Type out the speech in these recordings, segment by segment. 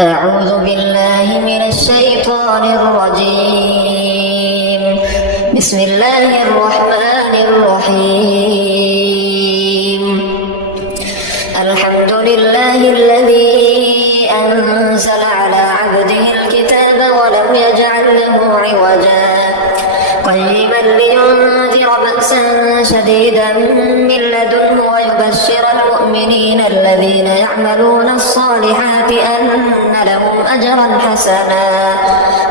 أعوذ بالله من الشيطان الرجيم. بسم الله الرحمن الرحيم. الحمد لله الذي أنزل على عبده الكتاب ولم يجعل له عوجا قيما لينذر بأسا شديدا من لدنه ويبشر المؤمنين الذين يعملون الصالحات أن لهم أجرا حسنا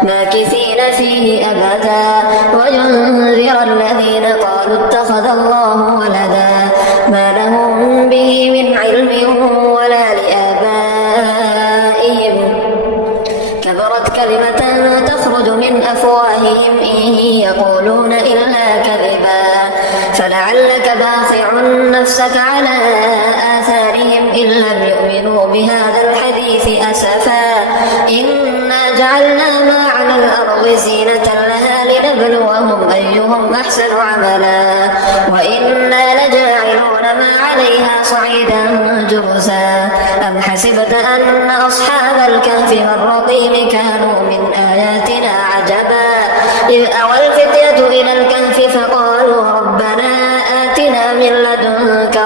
ماكثين فيه أبدا وينذر الذين قالوا اتخذ الله ولدا ما لهم به من علم ولا لآبائهم كبرت كلمة تخرج من أفواههم إن يقولون إلا كذبا فلعلك باخع نفسك على آثارهم إن لم يؤمنوا بهذا الحديث أسفا إنا جعلنا ما على الأرض زينة لها لنبلوهم أيهم أحسن عملا وإنا لجاعلون ما عليها صعيدا جرزا أم حسبت أن أصحاب الكهف والرقيم كانوا من آياتنا عجبا إذ أوى الفتية إلى الكهف فقالوا ربنا آتنا من لدنك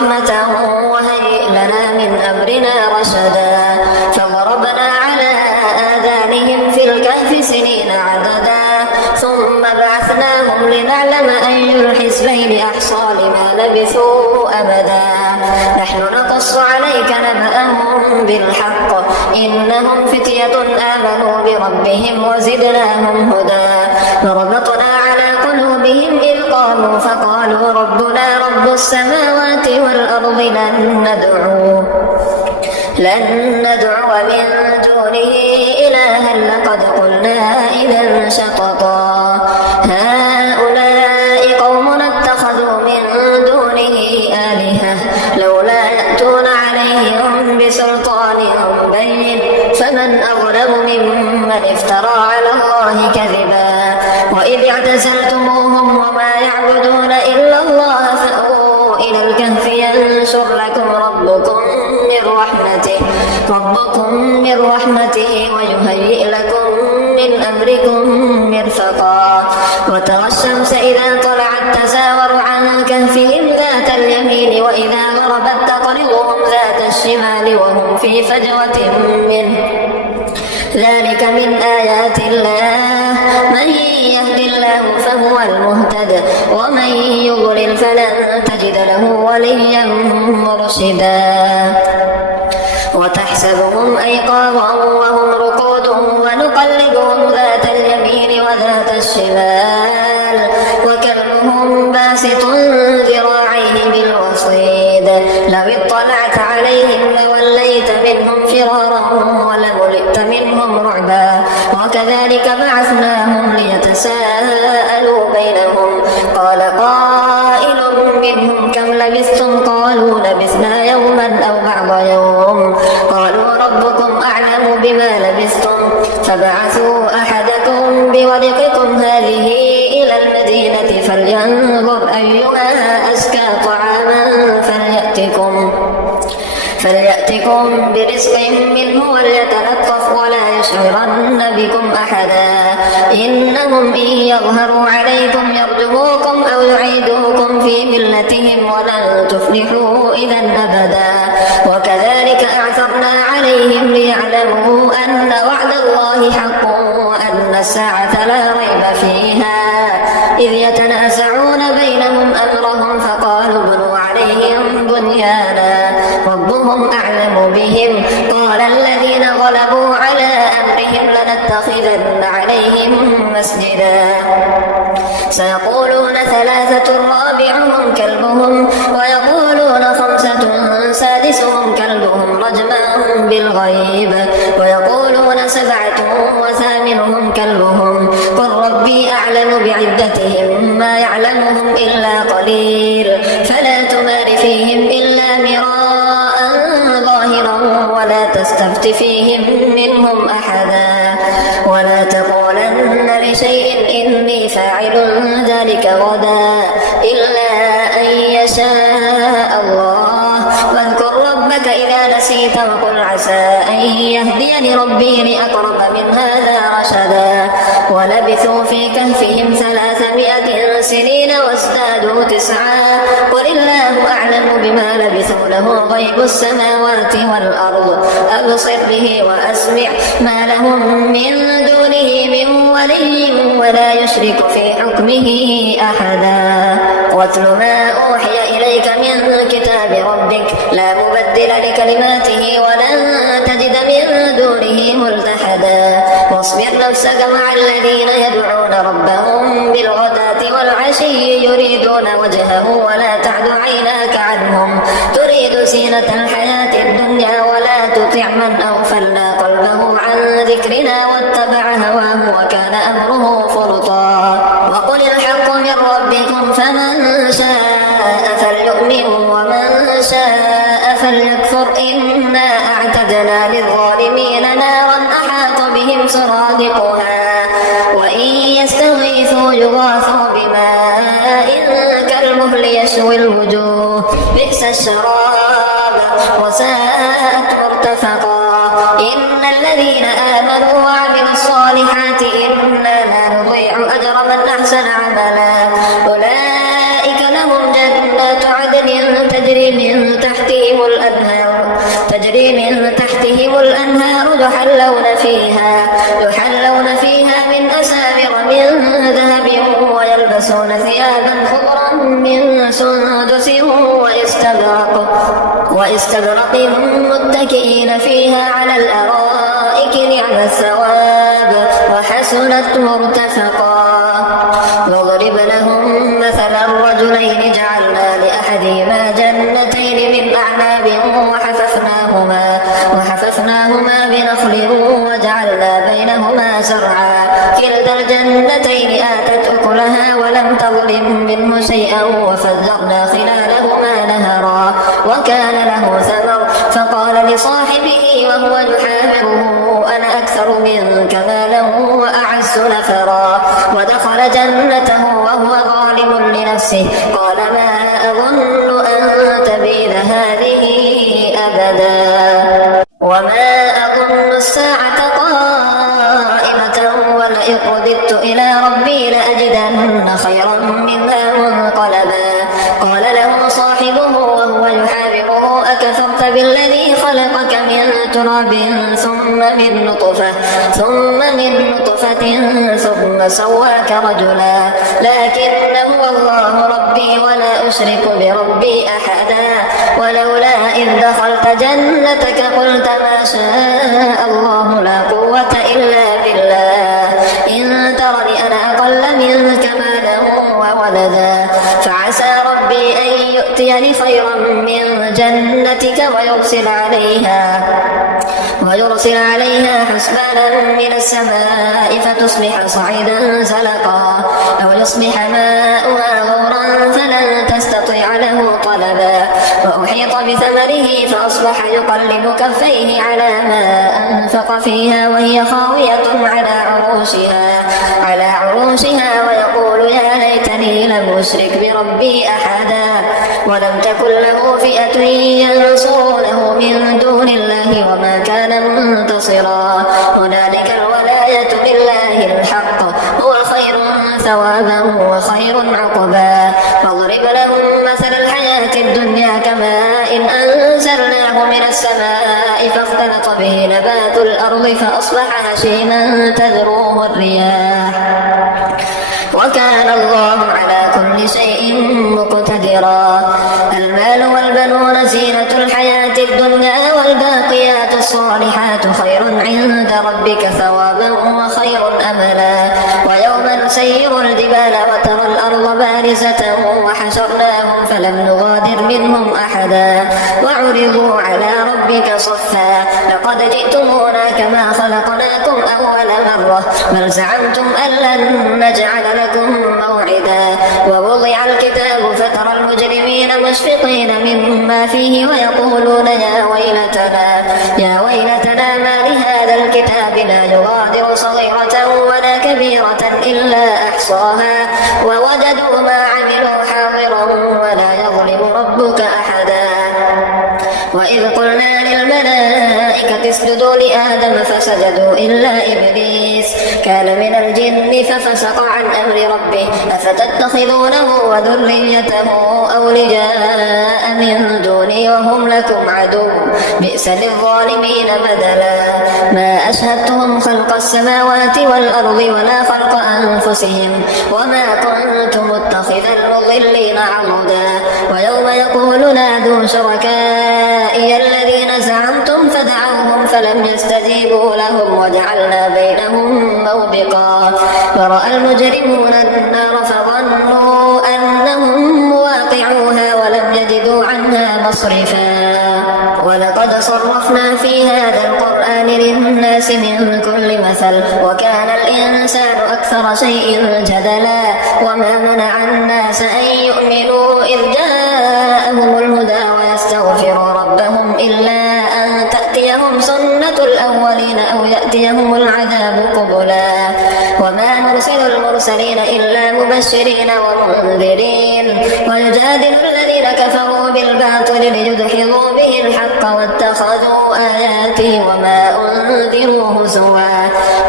رحمة وهيئ لنا من أمرنا رشدا فضربنا على آذانهم في الكهف سنين عددا ثم بعثناهم لنعلم أي الحزبين أحصى لما لبثوا أبدا نحن نقص عليك نبأهم بالحق إنهم فتية آمنوا بربهم وزدناهم هدى وربطنا على قلوبهم إذ قاموا فقالوا ربنا رب السماوات والأرض لن ندعو من دونه إلها لقد قلنا إذا شططا هؤلاء قومنا اتخذوا من دونه آلهة لولا يأتون عليهم بسلطان بين فمن أظلم ممن افترى على الله كذبا وإذ اعتزلتموهم وما يعبدون إلا الله فأووا إلى الكهف ينشر لكم ربكم من رحمته ويهيئ لكم من أمركم مرفقا وترى الشمس إذا طلعت تزاور عن كهفهم ذات اليمين وإذا غربت تقرضهم ذات الشمال وهم في فجوة منه ذلك من آيات الله من يهد الله فهو المهتد ومن يضلل فلن تجد له وليا مرشدا وتحسبهم أيقاظا وهم رقود ونقلبهم ذات اليمين وذات الشمال وكلبهم باسط ذراعيه بالوصيد لو اطلعت عليهم لوليت منهم فرارا ولملئت منهم رعبا وكذلك بعثناهم ليتساءلوا بينهم قال قائل منهم كم لبثتم قالوا لبثنا يوما أو بعض يوم قالوا ربكم أعلم بما لبثتم فبعثوا أحدكم بورقكم هذه إلى المدينة فلينظر أيها أزكى طعاما فليأتكم برزق منه وليتلطف ولا يشعرن بكم أحدا إنهم إن يظهروا عليكم يرجموكم أو يعيدوكم في ملتهم ولن تفلحوا إذا أبدا وكذلك أعثرنا عليهم ليعلموا أن وعد الله حق وأن الساعة لا ريب فيها إذ يتنازعون بينهم أمرهم فقالوا ابنوا عليهم بنيانا ربهم أعلم بهم قال الذين غلبوا على أمرهم لنتخذن عليهم مسجدا سيقولون ثلاثة رابعهم كلبهم ويقولون خمسة سادسهم كلبهم رجما بالغيب ويقولون سبعة وثامنهم كلبهم قل ربي أعلم بعدتهم ما يعلمهم إلا قليل فلا تمار فيهم إلا مراء ظاهرا ولا تستفت فيهم منهم أحدا ولا تقولن لشيء إني فاعل ذلك غدا إلا أن يشاء الله إذا نسيت وقل عسى أن يهديني ربي لأقرب من هذا رشدا ولبثوا في كهفهم 300 سنين وازدادوا 9 قل الله أعلم بما لبثوا له غيب السماوات والأرض أبصر به وأسمع ما لهم من دونه من ولي ولا يشرك في حكمه أحدا واتل ما أوحي إليك من كتاب ربك لا مبدل لكلماته ولن تجد من دونه ملتحدا واصبر نفسك مع الذين يدعون ربهم بالغداة والعشي يريدون وجهه ولا تعد عيناك عنهم تريد زينة الحياة الدنيا ولا تطع من أغفلنا قلبه عن ذكرنا واتبع هواه وكان أمره فرطا وقل الحق من ربكم فمن شاء فليؤمن ومن شاء فليكفر إنا أعتدنا للظالمين نارا أحاط بهم سرادقها وإن يستغيثوا يغاثوا بماء كالمهل يشوي الوجوه بئس الشراب وساءت مرتفقا إن الذين آمنوا وعملوا الصالحات إنا لا نضيع أجر من أحسن عملا أولئك لهم جنات عدن تجري من تحتهم الأنهار يحلون فيها من أساور من ذهب ويلبسون ثيابا خضرا من سندس واستبرق متكئين فيها على الأرائك نعم الثواب وحسنت مرتفقا واضرب لهم مثلا رجلين جعلنا لأحدهما جنتين من أعناب وحففناهما بنخل وجعلنا بينهما زرعا كلتا الجنتين آتت أكلها ولم تظلم منه شيئا وفجرنا خلالهما نهرا وكان له ثمر فقال لصاحبه وهو يحاوره أنا أكثر منك مالا وأعز نفرا ودخل جنته وهو ظالم لنفسه قال ما أظن أن تبيد هذه أبدا وما أظن الساعة قائمة ولئن رددت إلى ربي لأجدن خيرا منها منقلبا قال له صاحبه وهو يحاوره أكفرت بالذي خلقك من تراب ثم من نطفة ثم سواك رجلا لكن هو الله ربي ولا أشرك بربي أحدا ولولا إذ دخلت جنتك قلت ما شاء الله لا قوة إلا بالله إن ترني أنا أقل منك مالا وولدا فعسى ربي أن يؤتيني خيرا من جنتك ويرسل عليها حسبانا من السماء فتصبح صعيدا زلقا أو يصبح ماؤها غورا فلن تستطيع له طلبا وأحيط بثمره فأصبح يقلب كفيه على ما أنفق فيها وهي خاوية على عروشها ويقول يا ليتني لم أشرك بربي أحدا ولم تكن له فئة ينصرونه من دون الله وما كان منتصرا هنالك الولاية لله الحق هو خير ثوابا وخير عقبا فاضرب لهم مثل الحياة الدنيا كماء إن أنزلناه من السماء فاختلط به نبات الأرض فأصبح هشيما تذروه الرياح وكان الله على كل شيء مقتدرا المال والبنون زينة الحياة الدنيا والباقيات الصالحات خير عند ربك ثوابا وخير أملا ويوم نسير الجبال وترى الأرض بارزة وحشرناهم فلم نغادر منهم أحدا وعرضوا على ربك صفا لقد جئتمونا كما خلقناكم أول مرة بل زعمتم أن لن نجعل لكم موعدا ووضع الكتاب فترى المجرمين مشفقين مما فيه ويقولون يا ويلتنا ما لهذا الكتاب لا يغادر صغيرة ولا كبيرة إلا أحصاها ووجدوا ما عملوا حاضرا ولا يظلم ربك أحدا وإذ قلنا للملائكة اسجدوا لآدم فسجدوا إلا إبليس كان من الجن ففسق عن أمر ربه أفتتخذونه وذريته أولياء من دوني وهم لكم عدو بئس للظالمين بدلا ما أشهدتهم خلق السماوات والأرض ولا خلق أنفسهم وما كنت متخذ المضلين عضدا ويوم يقول نادوا شركائي الذين زعمتم فدعوهم فلم يستجيبوا لهم وجعلنا بينهم موبقا ورأى المجرمون النار فظنوا أنهم مواقعوها ولم يجدوا عنها مصرفا ولقد صرفنا في هذا القرآن للناس من كل مثل وكان الإنسان أكثر شيء جدلا وما منع الناس أن يؤمنوا إذ جاءهم الهدى ويستغفروا ربهم إلا أن تأتيهم سنة الأولين أو يأتيهم العذاب قبلا وما نرسل المرسلين إلا مبشرين ومنذرين ويجادل الذين كفروا بالباطل ليدحضوا به الحق واتخذوا آياتي وما أنذروا هزوا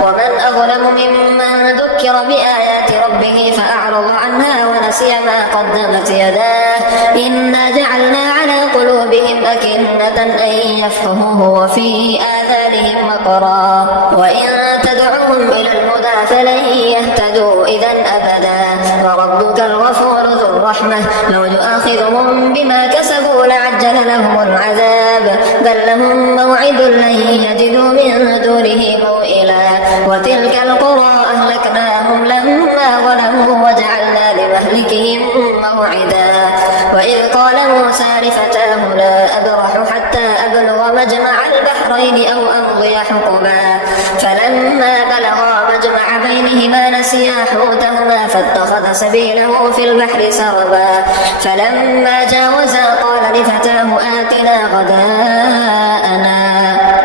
ومن أظلم ممن ذكر بآيات ربه فأعرض عنها ونسي ما قدمت يداه إنا جعلنا على قلوبهم أكنة أن يفقهوه وفي آذانهم وقرا وإن تدعوهم إلى الهدى فلن يهتدوا إذا أبدا وربك الغفور ذو الرحمة لو يؤاخذهم بما كسبوا لعجل لهم العذاب بل لهم موعد لن يجدوا من دونه موئلا وتلك القرى أهلكناهم لما ظلموا وجعلنا لمهلكهم موعدا وإذ قال موسى لفتاه لا أبرح حتى أبلغ مجمع البحرين أو أمضي حقبا فلما بلغا مجمع بينهما نسيا حوتهما فاتخذ سبيله في البحر سربا فلما جاوزا قال لفتاه آتنا غداءنا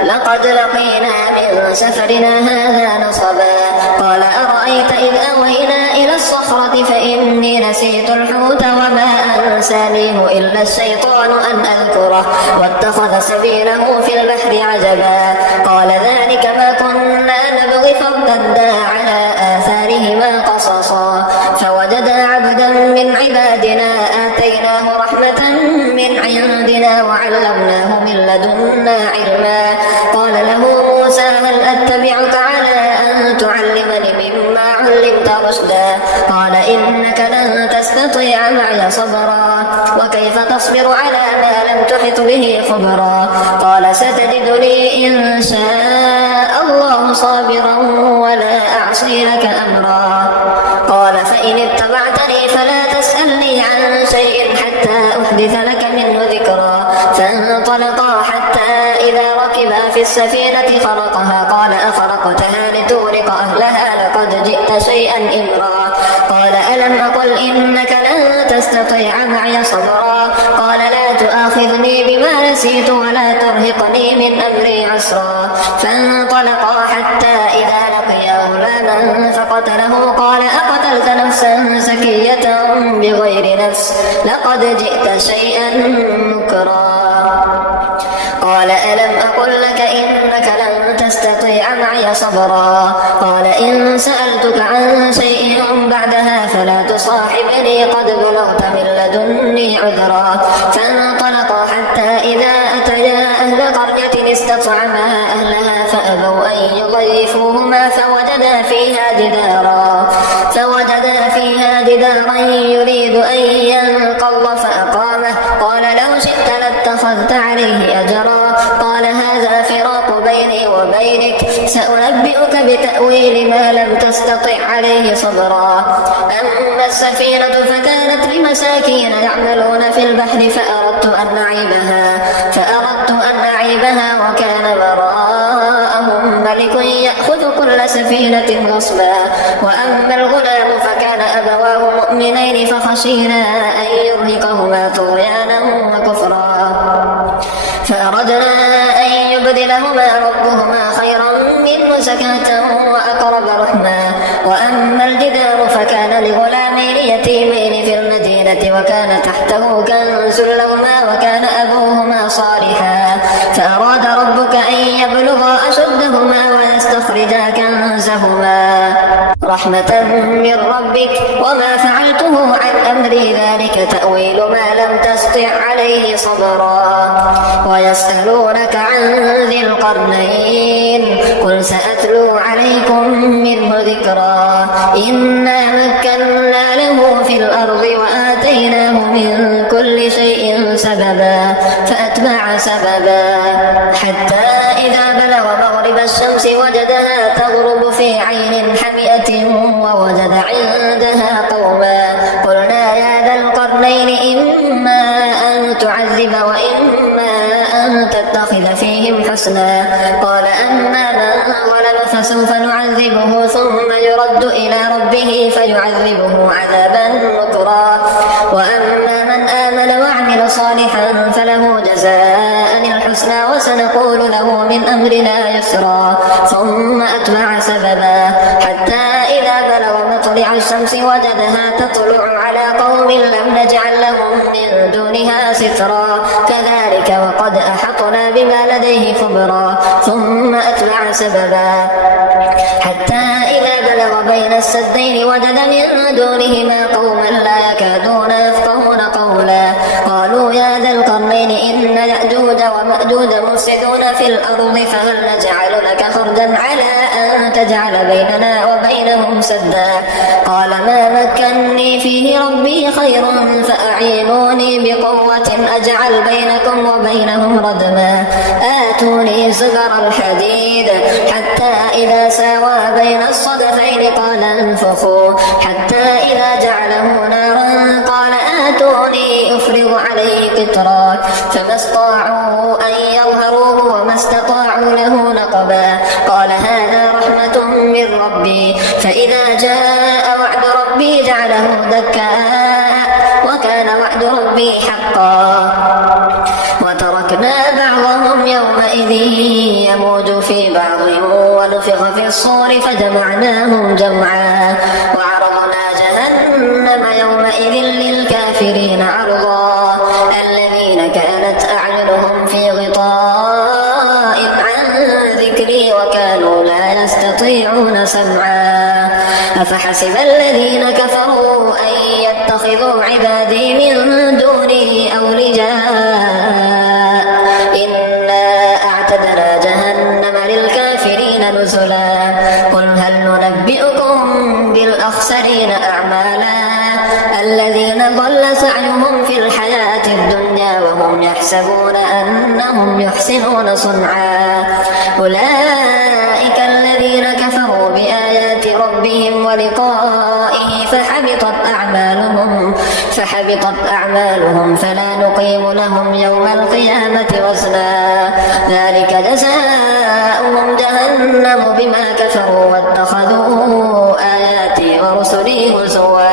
لقد لقينا من سفرنا هذا نصبا قال أرأيت إذ أوينا إلى الصخرة فإني نسيت الحوت وما أنسانيه إلا الشيطان أن أذكره واتخذ سبيله في البحر عجبا قال ذلك ما كنا نبغي فارتدا على آثارهما قصصا فوجدا عبدا من عبادنا آتيناه رحمة من عندنا وعلمناه من لدنا علما قال له موسى هل أتبعك على أن تعلمني مما علمت رشدا قال إنك لن تستطيع معي صبرا وكيف تصبر على ما لم تحط به خبرا قال ستجدني إن شاء الله صابرا ولا أعصي لك أمرا قال فإن اتبعتني فلا تسألني عن شيء حتى أحدث لك منه ذكرا فانطلقا حتى إذا ركبا في السفينة خرقها قال أخرقتها لتغرق أهلها لقد جئت شيئا إمرا قال ألم أقل إنك لن تستطيع معي صبرا قال لا تؤاخذني بما نسيت ولا ترهقني من أمري عسرا فانطلقا حتى إذا لقيا غلاما فقتله قال أقتلت نفسا زكية بغير نفس لقد جئت شيئا نكرا قال ألم أقل لك إنك لن تستطيع معي صبرا قال إن سألتك عن شيء بعدها فلا تصاحبني قد بلغت من لدني عذرا فانطلقا حتى إذا أتيا أهل قرية استطعما أهلها فأبوا أن يضيفوهما فوجدا فيها جدارا يريد أن ينقض فأقامه قال لو شئت لاتخذت عليه أجرا قال هذا فراق بيني وبينك سأنبئك بتأويل ما لم تستطع عليه صبرا أما السفينة فكانت لمساكين يعملون في البحر فأردت أن أعيبها وكان وراءهم ملك يأخذ كل سفينة غصبا وأما الغلام فكان أبواه مؤمنين فخشينا أن يرهقهما طغيانا وكفرا فأردنا أن يبدلهما ربهما خيرا منه زكاة وأقرب رحما وأما الجدار فكان لغلامين يتيمين في المدينة وكان تحته كنز لهما وكان أبوهما صالحا فأراد ربك أن يبلغا أشدهما ويستخرجا كنزهما رحمة من ربك وما فعلته عن أمري ذلك تأويل ما لم تستطع عليه صبرا ويسألونك عن ذي القرنين قل سأتلو عليكم منه ذكرا إنا مكنا له في الأرض وآتيناه من كل شيء سببا فأتبع سببا حتى إذا بلغ مغرب الشمس وجدها تغرب في عين حمئة ووجد عندها قوما قلنا يا ذا القرنين إما أن تعذب وإما أن تتخذ فيهم حسنا قال أما من ظلم فسوف نعذبه ثم يرد إلى ربه فيعذبه عذابا نكرا وأما من آمن وعمل صالحا فله جزاء الحسنى وسنقول له من أمرنا يسرا ثم أتبع سببا حتى إذا بلغ مطلع الشمس وجدها تطلع على قوم لم نجعل لهم من دونها سترا كذلك وقد أحطنا بما لديه خبرا ثم أتبع سببا حتى إذا بلغ بين السدين وجد من دونهما قوما لا يكادون يفقهون قولا قالوا يا ذا القرنين إن يأجوج ومأجوج مفسدون في الأرض فهل نجعل لك خرجا على أن تجعل بيننا وبينهم سدا قال ما مكني فيه ربي خير فأعينوني بقوة أجعل بينكم وبينهم ردما آتوني زبر الحديد حتى إذا ساوى بين الصدفين قال انفخوا حتى إذا جعله نارا قال آتوني أفرغ عليه قطرا فما استطاعوا أن يظهروه وما استطاعوا له نقبا قال هذا رحمة من ربي فإذا جاء وعد ربي جعله دكا وكان وعد ربي حقا وتركنا بعضهم يومئذ يموج في بعض ونفخ في الصور فجمعناهم جمعا وعرضنا جهنم يومئذ للكافرين عرضا الذين كانت أعينهم في غطاء عن ذكري وكانوا لا يستطيعون سمعا أفحسب الذين كفروا أن يتخذوا عبادي من دوني أولياء إنا أعتدنا جهنم للكافرين نزلا قل هل ننبئكم بالأخسرين أعمالا الذين ضل سعيهم في الحياة الدنيا وهم يحسبون أنهم يحسنون صنعا أولئك الذين كفروا بآيات ربهم ولقائه فحبطت أعمالهم فلا نقيم لهم يوم القيامة وزنا ذلك جزاؤهم جهنم بما كفروا واتخذوا آياتي ورسلي هزوا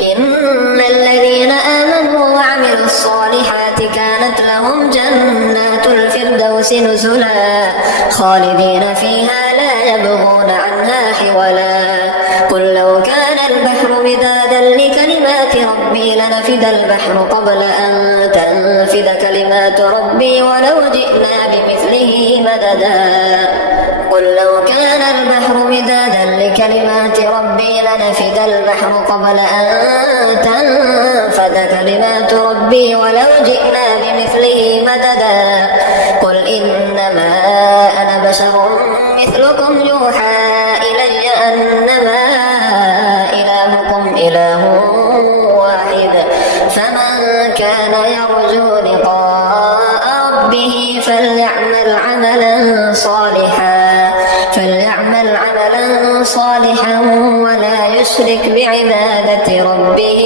إن الذين آمنوا وعملوا الصالحات كانت لهم جنات الفردوس نزلا خالدين فيها لا يبغون عنها حولا قل لو كان البحر مدادا لكلمات ربي لنفد البحر قبل أن تنفد كلمات ربي ولو جئنا بمثله مددا قل لو كان البحر مدادا لكلمات ربي لنفد البحر قبل أن تنفد كلمات ربي ولو جئنا بمثله مددا قل إنما أنا بشر مثلكم يوحى إلي أنما إلهكم إله واحد فمن كان يرجو لقاء ربه فليعمل عملا صالحا ولا يشرك بعبادة ربه